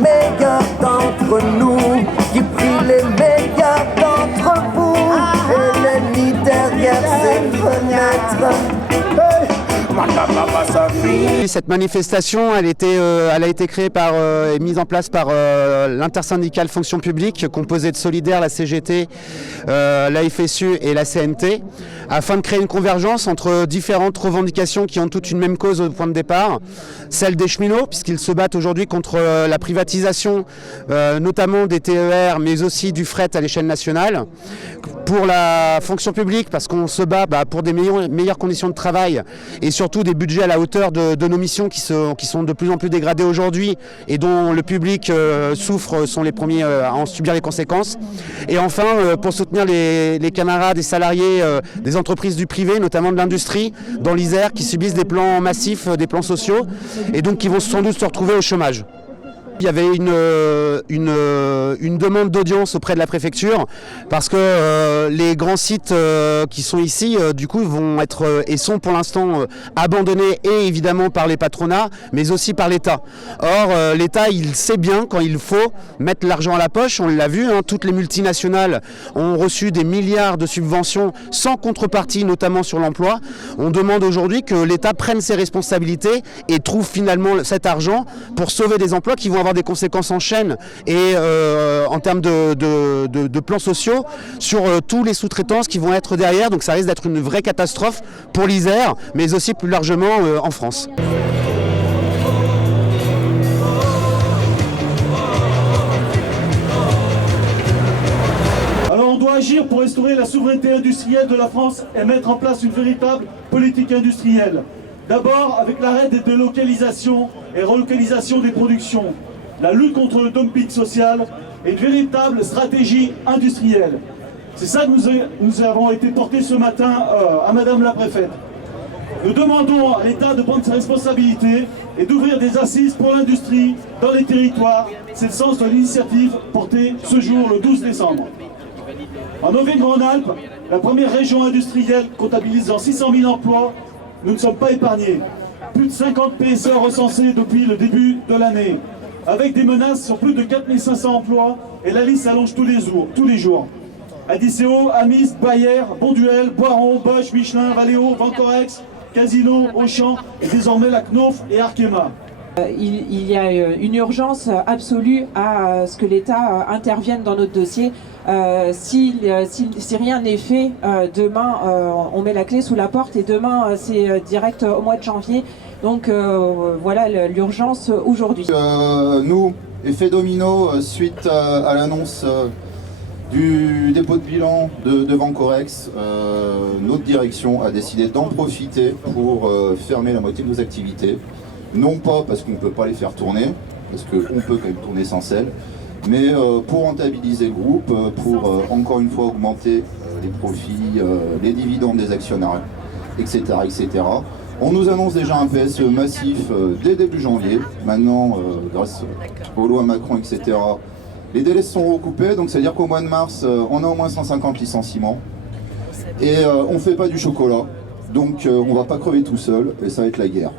meilleurs d'entre nous, qui prient les meilleurs d'entre vous, et l'ennemi derrière ses fenêtres. Cette manifestation, elle a été créée et mise en place par l'intersyndicale fonction publique, composée de Solidaire, la CGT, la FSU et la CNT, afin de créer une convergence entre différentes revendications qui ont toutes une même cause au point de départ, celle des cheminots, puisqu'ils se battent aujourd'hui contre la privatisation, notamment des TER, mais aussi du fret à l'échelle nationale. Pour la fonction publique, parce qu'on se bat pour des meilleures conditions de travail et surtout des budgets à la hauteur de nos missions qui sont de plus en plus dégradées aujourd'hui et dont le public souffre, sont les premiers à en subir les conséquences. Et enfin, pour soutenir les camarades et salariés des entreprises du privé, notamment de l'industrie, dans l'Isère, qui subissent des plans massifs, des plans sociaux, et donc qui vont sans doute se retrouver au chômage. Il y avait une demande d'audience auprès de la préfecture parce que les grands sites qui sont ici, du coup, vont être et sont pour l'instant abandonnés et évidemment par les patronats, mais aussi par l'État. Or, l'État, il sait bien quand il faut mettre l'argent à la poche. On l'a vu, hein, toutes les multinationales ont reçu des milliards de subventions sans contrepartie, notamment sur l'emploi. On demande aujourd'hui que l'État prenne ses responsabilités et trouve finalement cet argent pour sauver des emplois qui vont avoir des conséquences en chaîne et en termes de plans sociaux sur tous les sous-traitances qui vont être derrière. Donc ça risque d'être une vraie catastrophe pour l'Isère, mais aussi plus largement en France. Alors on doit agir pour restaurer la souveraineté industrielle de la France et mettre en place une véritable politique industrielle. D'abord avec l'arrêt des délocalisations et relocalisations des productions, la lutte contre le dumping social et une véritable stratégie industrielle. C'est ça que nous avons été portés ce matin à Madame la Préfète. Nous demandons à l'État de prendre ses responsabilités et d'ouvrir des assises pour l'industrie dans les territoires. C'est le sens de l'initiative portée ce jour, le 12 décembre. En Auvergne-Rhône-Alpes, la première région industrielle comptabilisant 600 000 emplois, nous ne sommes pas épargnés. Plus de 50 PSE recensés depuis le début de l'année, avec des menaces sur plus de 4500 emplois, et la liste s'allonge tous les jours. Adiceo, Amis, Bayer, Bonduel, Boiron, Bosch, Michelin, Valeo, Vancorex, Casino, Auchan, et désormais la Knof et Arkema. Il y a une urgence absolue à ce que l'État intervienne dans notre dossier. Si rien n'est fait, demain on met la clé sous la porte et demain c'est direct au mois de janvier. Donc voilà l'urgence aujourd'hui. Nous, effet domino, suite à l'annonce du dépôt de bilan de Vancorex, notre direction a décidé d'en profiter pour fermer la moitié de nos activités. Non pas parce qu'on ne peut pas les faire tourner, parce qu'on peut quand même tourner sans celles, mais pour rentabiliser le groupe, pour encore une fois augmenter les profits, les dividendes des actionnaires, etc., etc. On nous annonce déjà un PSE massif dès début janvier. Maintenant, grâce aux lois Macron, etc., les délais sont recoupés, donc c'est-à-dire qu'au mois de mars, on a au moins 150 licenciements. Et on ne fait pas du chocolat, donc on ne va pas crever tout seul, et ça va être la guerre.